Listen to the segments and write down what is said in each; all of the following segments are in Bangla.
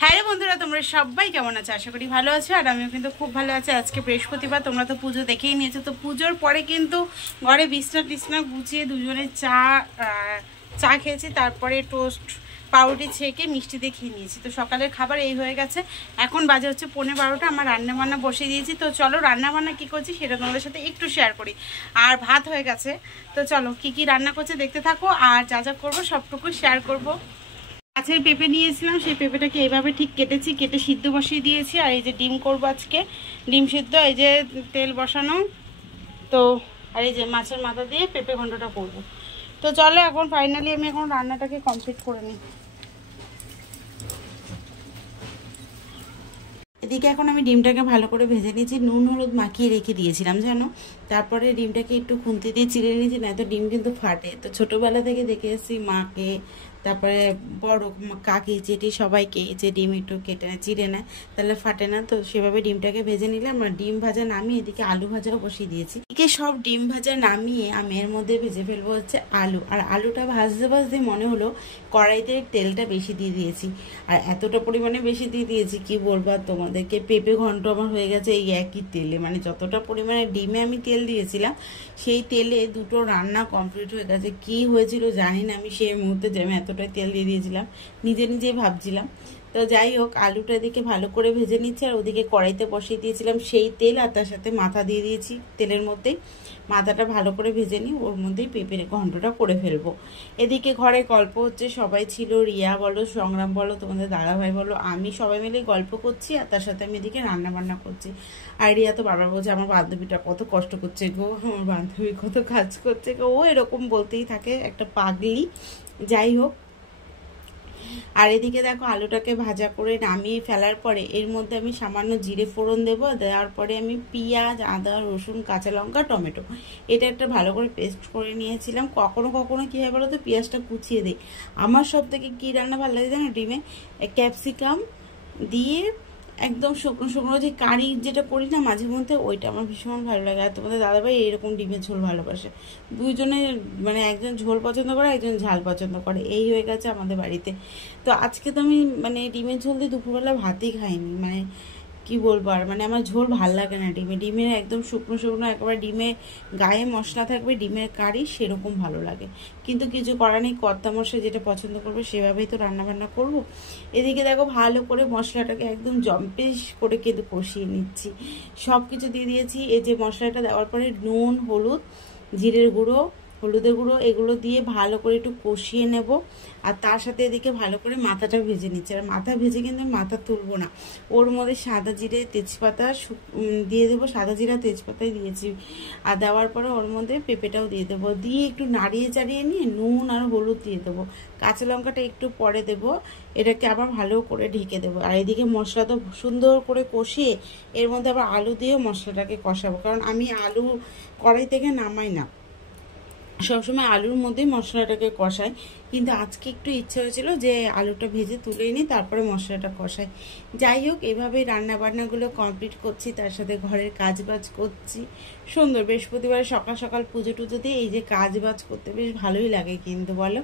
হ্যাঁ রে বন্ধুরা, তোমরা সবাই কেমন আছো? আশা করি ভালো আছো। আর আমিও কিন্তু খুব ভালো আছি। আজকে বৃহস্পতিবার, তোমরা তো পুজো দেখেই নিয়েছো। তো পুজোর পরে কিন্তু ঘরে বিছনা টিছনা গুছিয়ে দুজনে চা খেয়েছি, তারপরে টোস্ট পাউরুটি ছেঁকে মিষ্টি দিয়ে খেয়ে নিয়েছি। তো সকালের খাবার এই হয়ে গেছে। এখন বাজে হচ্ছে 11:15। আমার রান্নাবান্না বসিয়ে দিয়েছি। তো চলো রান্নাবান্না কী করছি সেটা তোমাদের সাথে একটু শেয়ার করি। আর ভাত হয়ে গেছে। তো চলো কী রান্না করছে দেখতে থাকো, আর যা যা করবো সবটুকু শেয়ার করবো। গাছের পেঁপে নিয়েছিলাম, সেই পেঁপেটাকে এইভাবে ঠিক কেটেছি, কেটে সিদ্ধ বসিয়ে দিয়েছি। আর এই যে ডিম করবো আজকে, ডিম সিদ্ধ, এই যে তেল বসানো। তো আর এই যে মাছের মাথা দিয়ে পেঁপে ঘন্টটা করব। তো চলো এখন ফাইনালি আমি এখন রান্নাটাকে কমপ্লিট করে নিই। এদিকে এখন আমি ডিমটাকে ভালো করে ভেজে নিয়েছি, নুন হলুদ মাখিয়ে রেখে দিয়েছিলাম জানো। তারপরে ডিমটাকে একটু খুন্তি দিয়ে চিড়ে নিয়েছি, না তো ডিম কিন্তু ফাটে। তো ছোটোবেলা থেকে দেখে এসেছি মাকে, তারপরে বড় কাকি জেঠি সবাইকে, যে ডিম একটু কেটে চিড়ে নেয় তাহলে ফাটে না। তো সেভাবে ডিমটাকে ভেজে নিলাম। আর ডিম ভাজা নামিয়ে এদিকে আলু ভাজাও বসিয়ে দিয়েছি। এদিকে সব ডিম ভাজা নামিয়ে আমি এর মধ্যে ভেজে ফেলবো হচ্ছে আলু। আর আলুটা ভাজতে ভাজতে মনে হলো কড়াইতে তেলটা বেশি দিয়ে দিয়েছি। আর এতটা পরিমাণে বেশি দিয়ে দিয়েছি কি বলবো আর তোমাদেরকে, পেঁপে ঘন্ট আমার হয়ে গেছে এই একই তেলে। মানে যতটা পরিমাণে ডিমে আমি তেল দিয়েছিলাম সেই তেলে দুটো রান্না কমপ্লিট হয়ে গেছে। কি হয়েছিল জানি না, আমি সেই মুহূর্তে যে আমি এতটাই তেল দিয়ে দিয়েছিলাম নিজে নিজেই ভাবছিলাম। তো যাই হোক, আলুটা এদিকে ভালো করে ভেজে নিচ্ছে। আর ওদিকে কড়াইতে বসিয়ে দিয়েছিলাম সেই তেল, আর তার সাথে মাথা দিয়ে দিয়েছি তেলের মধ্যেই। মাথাটা ভালো করে ভেজে নিই, ওর মধ্যেই পেঁপের ঘন্টটা করে ফেলবো। এদিকে ঘরে গল্প হচ্ছে, সবাই ছিল, রিয়া বলো, সংগ্রাম বলো, তোমাদের দাদাভাই বলো, আমি সবাই মিলে গল্প করছি। আর তার সাথে আমি এদিকে রান্না বান্না করছি। আর রিয়া তো বারবার বলছে আমার বান্ধবীটা কত কষ্ট করছে গো, আমার বান্ধবী কত কাজ করছে গো, ও এরকম বলতেই থাকে, একটা পাগলি। যাই হোক, আর এদিকে দেখো আলুটাকে ভাজা করে নামিয়ে ফেলার পরে এর মধ্যে আমি সামান্য জিরে ফোড়ন দেবো। দেওয়ার পরে আমি পেঁয়াজ, আদা, রসুন, কাঁচা লঙ্কা, টমেটো এটা একটা ভালো করে পেস্ট করে নিয়েছিলাম। কখনো কখনো কী হয় বলো তো, পেঁয়াজটা কুচিয়ে দিই। আমার সব থেকে কী রান্না ভালো লাগে জানো, ডিমে ক্যাপসিকাম দিয়ে একদম শুকনো শুকনো যে কারি যেটা করি না মাঝে মধ্যে, ওইটা আমার ভীষণ ভালো লাগে। আর তোমাদের দাদাভাই এরকম ডিমের ঝোল ভালোবাসে। দুইজনে মানে একজন ঝোল পছন্দ করে, একজন ঝাল পছন্দ করে, এই হয়ে গেছে আমাদের বাড়িতে। তো আজকে তো আমি মানে ডিমের ঝোল দিয়ে দুপুরবেলা ভাতই খাইনি। মানে কি বলবো আর, মানে আমার ঝোল ভাল লাগে না ডিমের একদম শুকনো শুকনো একেবারে ডিমে গায়ে মশলা থাকবে, ডিমের কারি সেরকম ভালো লাগে। কিন্তু কিছু করার নেই, কর্তা মশলা যেটা পছন্দ করবে সেভাবেই তো রান্নাবান্না করব। এদিকে দেখো ভালো করে মশলাটাকে একদম জম্পেশ করে কিন্তু কষিয়ে নিচ্ছি। সব কিছু দিয়ে দিয়েছি। এই যে মশলাটা দেওয়ার পরে নুন, হলুদ, জিরের গুঁড়ো, হলুদের গুঁড়ো এগুলো দিয়ে ভালো করে একটু কষিয়ে নেব। আর তার সাথে এদিকে ভালো করে মাথাটা ভেজে নিচ্ছে। আর মাথা ভেজে কিন্তু মাথা তুলবো না, ওর মধ্যে সাদা জিরে তেজপাতা দিয়ে দেবো। সাদা জিরা তেজপাতাই দিয়েছি। আর দেওয়ার পরে ওর মধ্যে পেঁপেটাও দিয়ে দেবো, দিয়ে একটু নাড়িয়ে চাড়িয়ে নিয়ে নুন আর হলুদ দিয়ে দেবো। কাঁচা লঙ্কাটা একটু পরে দেবো। এটাকে আবার ভালো করে ঢেকে দেবো। আর এদিকে মশলা তো সুন্দর করে কষিয়ে এর মধ্যে আবার আলু দিয়েও মশলাটাকে কষাবো, কারণ আমি আলু কড়াই থেকে নামাই না, সবসময় আলুর মধ্যেই মশলাটাকে কষাই। কিন্তু আজকে একটু ইচ্ছা হয়েছিল যে আলুটা ভেজে তুলে নিই তারপরে মশলাটা কষাই। যাই হোক, এভাবেই রান্নাবান্নাগুলো কমপ্লিট করছি, তার সাথে ঘরের কাজ বাজ করছি। সুন্দর বৃহস্পতিবার সকাল সকাল পুজো টুজো দিয়ে এই যে কাজ বাজ করতে বেশ ভালোই লাগে কিন্তু বলো।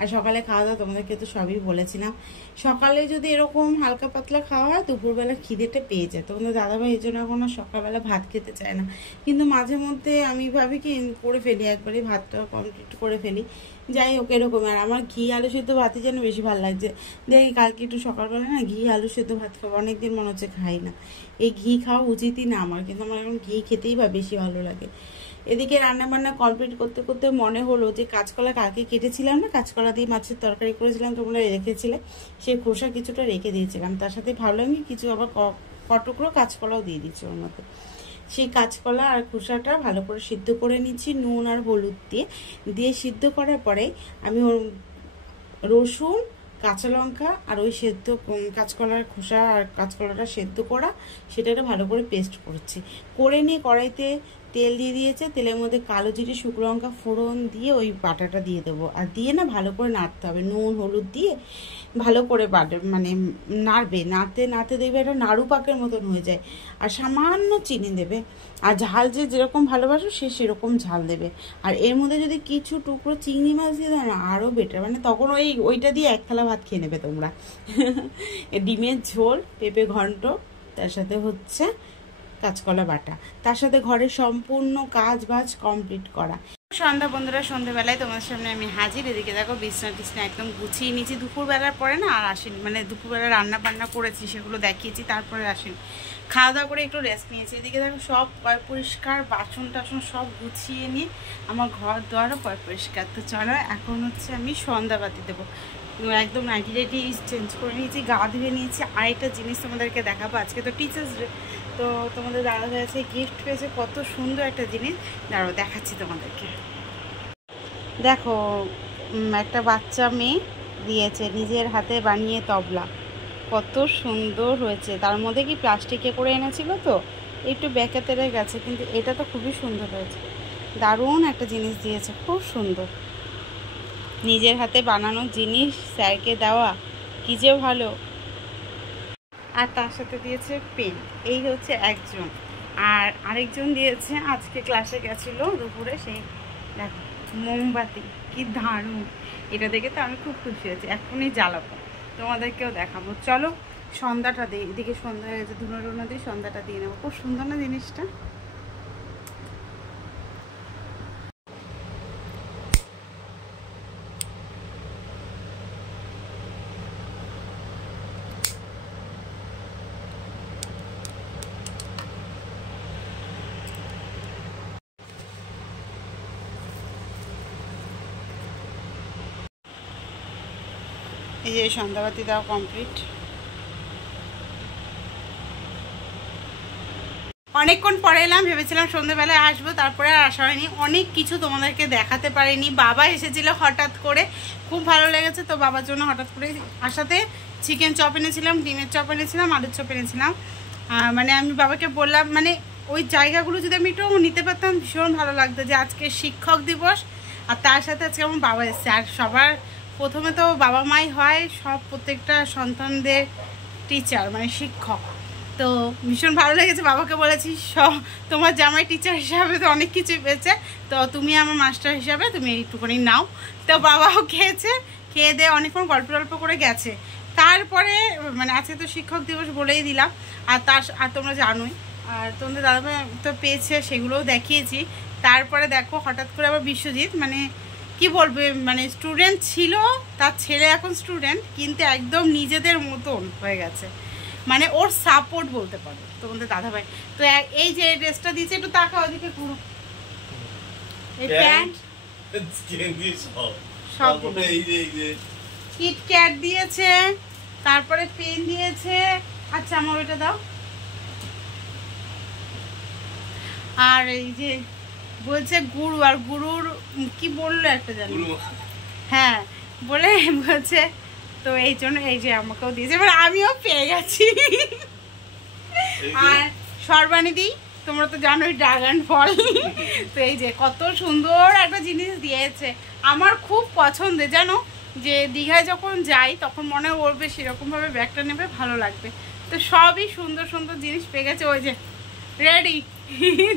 আর সকালে খাওয়া দাওয়া তোমাদেরকে তো সবই বলেছিলাম। সকালে যদি এরকম হালকা পাতলা খাওয়া হয় দুপুরবেলা খিদেটা পেয়ে যায়। তোমাদের দাদাভাই এই জন্য এখন সকালবেলা ভাত খেতে চায় না। কিন্তু মাঝে মধ্যে আমি ভাবি কি করে ফেলি, একবারই ভাতটা কমপ্লিট করে ফেলি। যাই হোক এরকম। আর আমার ঘি আলু সেদ্ধ ভাতই যেন বেশি ভালো লাগছে। দেখি কালকে একটু সকালবেলা না ঘি আলু সেদ্ধ ভাত খাবো, অনেকদিন মনে হচ্ছে খাই না। এই ঘি খাওয়া উচিতই না আমার, কিন্তু আমার এখন ঘি খেতেই বা বেশি ভালো লাগে। এদিকে রান্নাবান্না কমপ্লিট করতে করতে মনে হলো যে কাঁচকলা কালকে কেটেছিলাম না, কাঁচকলা দিয়ে মাছের তরকারি করেছিলাম, তোমরা রেখেছিলে, সেই খোসা কিছুটা রেখে দিয়েছিলাম। তার সাথে ভাবলাম কিছু আবার কটুকরো কাঁচকলাও দিয়ে দিচ্ছি ওর মধ্যে। সেই কাঁচকলা আর খোসাটা ভালো করে সিদ্ধ করে নিচ্ছি নুন আর হলুদ দিয়ে সিদ্ধ করার পরে আমি ওর রসুন, কাঁচা লঙ্কা আর ওই সেদ্ধ কাঁচকলার খোসা আর কাঁচকলাটা সেদ্ধ করা সেটাকে ভালো করে পেস্ট করছি। করে নিয়ে কড়াইতে তেল দিয়ে দিয়েছে, তেলের মধ্যে কালো জিরে শুকনো লঙ্কা ফোড়ন দিয়ে ওই বাটাটা দিয়ে দেবো, আর দিয়ে না ভালো করে নাড়তে হবে, নুন হলুদ দিয়ে ভালো করে মানে নাড়বে, নাড়তে নাড়তে দেখবে একটা নাড়ু পাকের মতন হয়ে যায়। আর সামান্য চিনি দেবে, আর ঝাল যে যেরকম ভালোবাসো সে সেরকম ঝাল দেবে। আর এর মধ্যে যদি কিছু টুকরো চিংড়ি মাছ দিয়ে দাও না আরও বেটার, মানে তখন ওইটা দিয়ে এক থালা ভাত খেয়ে নেবে তোমরা। ডিমের ঝোল, পেঁপে ঘন্ট, তার সাথে হচ্ছে কাঁচকলা বাটা, তার সাথে ঘরের সম্পূর্ণ কাজ বাজ কমপ্লিট করা। সন্ধ্যা বন্ধুরা, সন্ধ্যাবেলায় তোমার সামনে আমি হাজির। এদিকে দেখো বিছনা টিছনা একদম গুছিয়ে নিয়েছি, দুপুরবেলার পরে না আর আসিনি, মানে দুপুরবেলা রান্না বান্না করেছি সেগুলো দেখিয়েছি, তারপরে আসিনি, খাওয়া দাওয়া করে একটু রেস্ট নিয়েছি। এদিকে দেখো সব পরিষ্কার, বাসন টাসন সব গুছিয়ে নিয়ে আমার ঘর দোয়ারও পরিষ্কার। তো চলো এখন হচ্ছে আমি সন্ধ্যাবাতি দেবো, একদম নাইটি টাইটি চেঞ্জ করে নিয়েছি, গা ধুয়ে নিয়েছি। আরেকটা জিনিস তোমাদেরকে দেখাবো, আজকে তো টিচার্স ডে, তো তোমাদের দাদা হয়েছে গিফট পেয়েছে, কত সুন্দর একটা জিনিস, দাঁড়াও দেখাচ্ছি তোমাদেরকে। দেখো একটা বাচ্চা মেয়ে দিয়েছে নিজের হাতে বানিয়ে তবলা, কত সুন্দর হয়েছে। তার মধ্যে কি প্লাস্টিকে করে এনেছিল তো একটু ব্যাকাতেরে গেছে, কিন্তু এটা তো খুবই সুন্দর হয়েছে, দারুণ একটা জিনিস দিয়েছে, খুব সুন্দর। নিজের হাতে বানানো জিনিস স্যারকে দেওয়া কি যে ভালো। আর তার সাথে দিয়েছে পেন, এই হচ্ছে একজন। আর আরেকজন দিয়েছে আজকে ক্লাসে গেছিলো দুপুরে, সেই দেখো মোমবাতি, কি দারুণ, এটা দেখে তো আমি খুব খুশি হয়েছি, এখনই জ্বালাবো, তোমাদেরকেও দেখাবো। চলো সন্ধ্যাটা দিই, এদিকে সন্ধ্যা হয়ে গেছে, ধুনো টুনো দিয়ে সন্ধ্যাটা দিয়ে নেবো। খুব সুন্দর না জিনিসটা? এই যে সন্ধ্যাবাতি দেওয়া কমপ্লিট। অনেকক্ষণ পরে এলাম, ভেবেছিলাম সন্ধ্যেবেলায় আসবো, তারপরে আর আসা হয়নি, অনেক কিছু তোমাদেরকে দেখাতে পারিনি। বাবা এসেছিলো হঠাৎ করে, খুব ভালো লেগেছে, তো বাবার জন্য হঠাৎ করে আসাতে চিকেন চপ এনেছিলাম, ডিমের চপ এনেছিলাম, আলুর চপ এনেছিলাম। মানে আমি বাবাকে বললাম, মানে ওই জায়গাগুলো যদি আমি একটু নিতে পারতাম ভীষণ ভালো লাগতো, যে আজকে শিক্ষক দিবস আর তার সাথে আজকে আমার বাবা এসছে। আর সবার প্রথমে তো বাবা মাই হয় সব, প্রত্যেকটা সন্তানদের টিচার মানে শিক্ষক, তো ভীষণ ভালো লেগেছে। বাবাকে বলেছি তোমার জামাই টিচার হিসাবে তো অনেক কিছুই পেয়েছে, তো তুমি আমার মাস্টার হিসাবে তুমি এইটুকুনি নাও। তো বাবাও খেয়েছে, খেয়ে দিয়ে অনেকক্ষণ গল্প টল্প করে গেছে। তারপরে মানে আজকে তো শিক্ষক দিবস বলেই দিলাম, আর তোমরা জানোই, আর তোমাদের দাদাভাই তো পেয়েছে, সেগুলোও দেখিয়েছি। তারপরে দেখো হঠাৎ করে আবার বিশ্বজিৎ, মানে কি বলবে, মানে স্টুডেন্ট ছিল, তার ছেলে এখন স্টুডেন্ট, কিন্তু একদম নিজেদের মতন হয়ে গেছে, মানে ওর সাপোর্ট বলতে পারো তোমাদের দাদাভাই। তো এই যে ড্রেসটা দিয়েছে, একটু তাকাও ওদিকে ঘুরো, এই প্যান্ট সব কিটক্যাট দিয়েছে, তারপরে পেন দিয়েছে। আচ্ছা আমার ওইটা দাও। আর এই যে বলছে গুরু, আর গুরুর কি বললো একটা জানি, হ্যাঁ বলে বলছে, তো এই জন্য এই যে আমাকেও দিয়েছে, এবার আমিও পেয়ে গেছি। আর সর্বানিধি তোমরা তো জানোই ড্রাগন ফল, তো এই যে কত সুন্দর একটা জিনিস দিয়েছে, আমার খুব পছন্দের, জানো যে দীঘায় যখন যাই তখন মনে পড়বে সেরকমভাবে ব্যাগটা নেবে, ভালো লাগবে। তো সবই সুন্দর সুন্দর জিনিস পেয়ে গেছে, ওই যে রেডি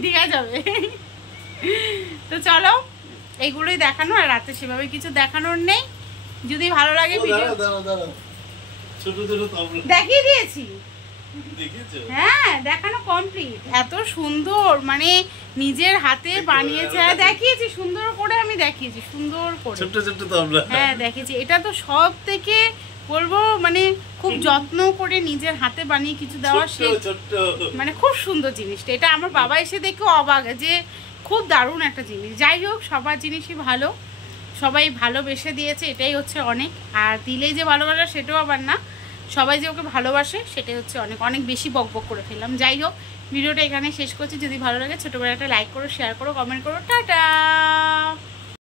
দীঘা যাবে। তো চলো এইগুলোই দেখানো, আর রাতে সেভাবে কিছু দেখানোর নেই, যদি ভালো লাগে ভিডিও দেখিয়ে দিয়েছি, হ্যাঁ দেখানো কমপ্লিট। এত সুন্দর, মানে নিজের হাতে বানিয়েছে, দেখিয়েছি সুন্দর করে, আমি দেখিয়েছি সুন্দর করে, হ্যাঁ দেখিয়েছি। এটা তো সব থেকে বলবো মানে খুব যত্ন করে নিজের হাতে বানিয়ে কিছু দেওয়া, সে মানে খুব সুন্দর জিনিসটা। এটা আমার বাবা এসে দেখে অবাক, যে খুব দারুণ একটা জিনিস। যাই হোক সবার জিনিসই ভালো, সবাই ভালোবেসে দিয়েছে, এটাই হচ্ছে অনেক। আর দিলেই যে ভালোবাসা সেটাও আবার না, সবাই যে ওকে ভালোবাসে সেটাই হচ্ছে অনেক। অনেক বেশি বকবক করে ফেললাম। যাই হোক ভিডিওটা এখানে শেষ করছি, যদি ভালো লাগে ছোটোবেলা একটা লাইক করো, শেয়ার করো, কমেন্ট করো, টাটা।